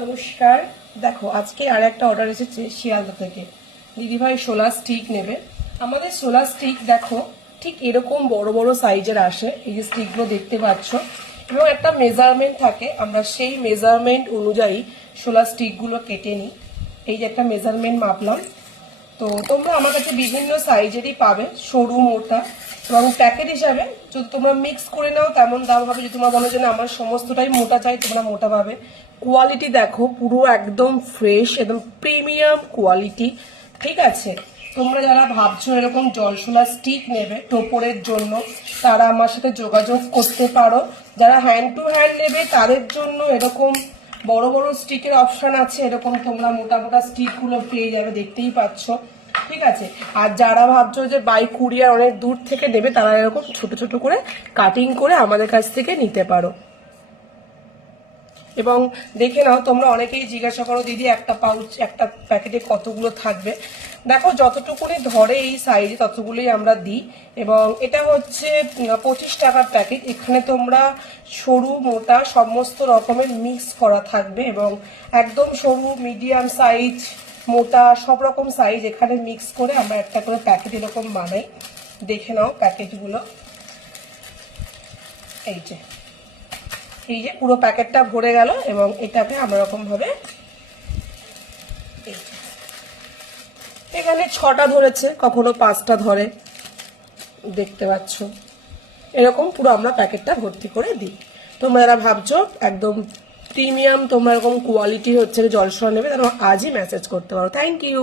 নমস্কার। দেখো আজকে আর একটা অর্ডার এসেছে শিয়ালদা থেকে। দিদিভাই সোলার স্টিক নেবে। আমাদের সোলার স্টিক দেখো ঠিক এরকম বড় বড় সাইজের আসে। এই যে স্টিকগুলো দেখতে পাচ্ছ এবং একটা মেজারমেন্ট থাকে, আমরা সেই মেজারমেন্ট অনুযায়ী সোলার স্টিকগুলো কেটে নিই। এই যে একটা মেজারমেন্ট মাপলাম। তো তোমরা আমার কাছে বিভিন্ন সাইজেরই পাবে, সরু মোটা এবং প্যাকেট হিসাবে যদি তোমরা মিক্স করে নাও তেমন দাম হবে। যদি তোমরা বলো যে না আমার সমস্তটাই মোটা চাই, তোমরা মোটা পাবে। কোয়ালিটি দেখো পুরো একদম ফ্রেশ, একদম প্রিমিয়াম কোয়ালিটি। ঠিক আছে, তোমরা যারা ভাবছো এরকম জলসোলা স্টিক নেবে টোপরের জন্য তারা আমার সাথে যোগাযোগ করতে পারো। যারা হ্যান্ড টু হ্যান্ড নেবে তাদের জন্য এরকম বড় বড় স্টিকের অপশন আছে। এরকম তোমরা মোটা মোটা স্টিক গুলো পেয়ে যাবে, দেখতেই পাচ্ছ। ঠিক আছে, আর যারা ভাবছো যে বাই কুরিয়ার অনেক দূর থেকে নেবে তারা এরকম ছোট ছোট করে কাটিং করে আমাদের কাছ থেকে নিতে পারো। এবং দেখে নাও, তোমরা অনেকেই জিজ্ঞাসা করো দিদি একটা পাউচ একটা প্যাকেটে কতগুলো থাকবে। দেখো যতটুকুনি ধরে এই সাইজে ততগুলোই আমরা দিই। এবং এটা হচ্ছে 25 টাকার প্যাকেট। এখানে তোমরা সরু মোটা সমস্ত রকমের মিক্স করা থাকবে এবং একদম সরু মিডিয়াম সাইজ মোটা সব রকম সাইজ এখানে মিক্স করে আমরা একটা করে প্যাকেট এরকম বানাই। দেখে নাও প্যাকেটগুলো, এই যে পুরো প্যাকেটটা ভরে গেল এবং এটাকে আমরা রকম ভাবে এখানে 6টা ধরেছে, কখনো 5টা ধরে, দেখতে পাচ্ছ। এরকম পুরো আমরা প্যাকেটটা ভর্তি করে দিই। তোমরা যারা ভাবছো একদম প্রিমিয়াম তোমরা এরকম কোয়ালিটি হচ্ছে জলসরা নেবে তারা আজই মেসেজ করতে পারো। Thank you.